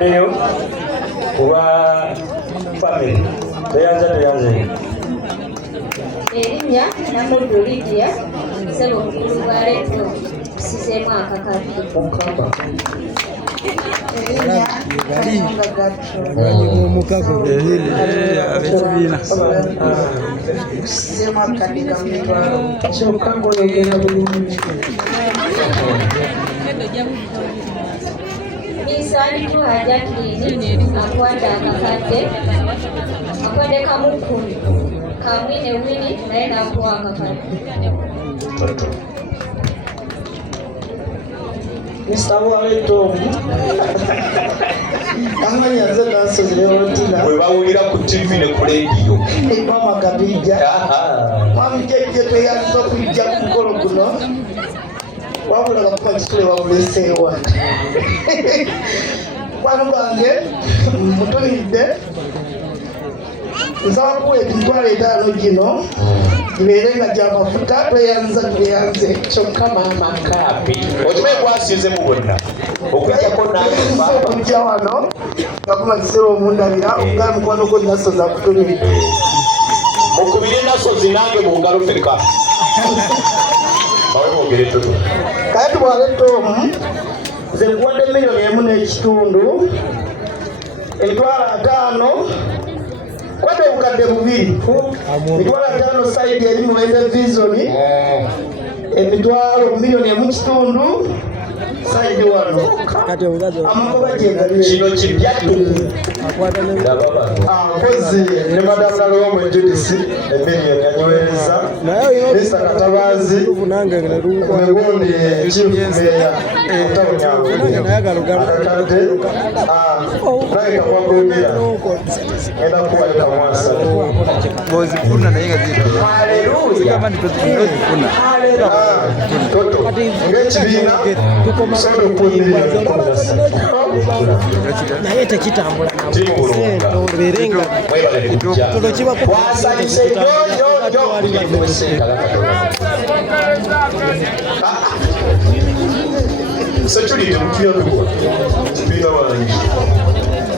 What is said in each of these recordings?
Eyo kuba family teyanze erinnya Namuddu Lydia Ssebukulu bwa Leto tusizeemu akakabi Nisaanitu Jacqueline akwata akakadde kamu 10 kamwine Winnie naye n'akuwa akakadde. Mr. Waleto amanya nze nasozirewo tina bwe bawulira ku TV ne ku leediyo mama Kabija mwamujejje tweyanza okujja ku mukolo guno wabula bakuba kitule bamuleseewa kwano gwange mutunidde nsaba kuwa emitwalo 5 gino gibeere nga gyamafuta tweyanza tweyanze kyokka maama Kabi okimanyi gwasiizemu bonna okujjako okujja wano nga kumaziseewo omundabira ogaa mukwano gwo nasozi akutumidde mukubire nasozi nange mu ngalo ffeka bawemwogere toto kale tubwaleto nze nkuwadde $1.5 emitwalo 5 kwate obukadde 2 emitwalo 5 sayidi eri mu Vision emitwalo $1.5 sayidi wano amagoba gyegalire kino kibyatu mpozi ne madamu Nalwomwe Judith emiliyoni yanyowereza Mr. Katabazi Megundi Chief Mayor akakadde naye kamwagulumira enda kuwaleka mwasa toto ng'ekibiina sodo naye tekitambula berenga toto kiba Security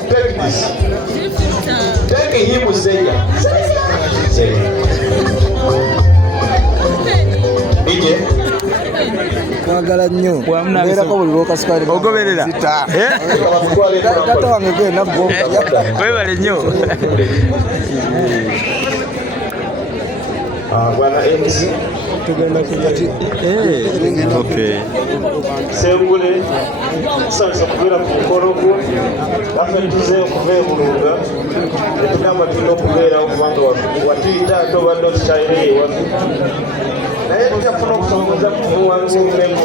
take this. Take him kwagala nnyo beerako buli lwokasukali ogoberera tata wange gwena webale nnyo bwana MC tugenda Sengule tusanyusa okubeera ku mukolo gwo naffe tuze okuva ebulunga netugamba tulina okubeerawo kubanga watuyita ate obadde otukyalina ewaffe naye tujafuna okusobozza kufuwamuafunyemu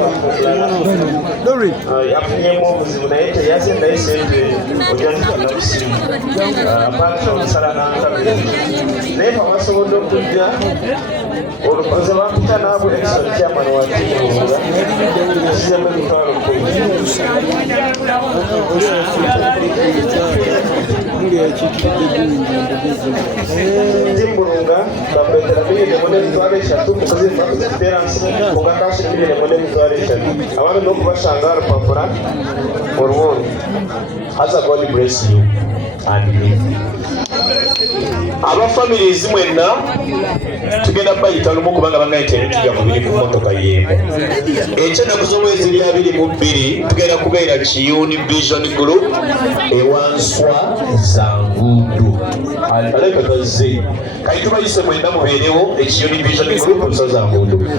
obuzibu naye teyaze naye sente ojja tufuna busimu apaata omusala nankabiri naye babasobodde okujja olukoze bampita naabwe ekisolo kyamano wakiulunga kisizemu emitwalo 10 Zimbulunga bakuletera $1.3 mukozi bakuziperansi mugakashi $1.3 abantu n'okubashanga alupapula olwolo. As God bless you and me. Aba families mwenna tugenda bayita lumu kubanga bangaite ntujja mubiri ku motoka yemu ekyennaku z'omwezi 22 tugenda kubeera Kiyuni Vision Group ewanswa Zangudu aleka tazze kayitubayise mwenda mubeerewo Kiyuni Vision Group Zangudu.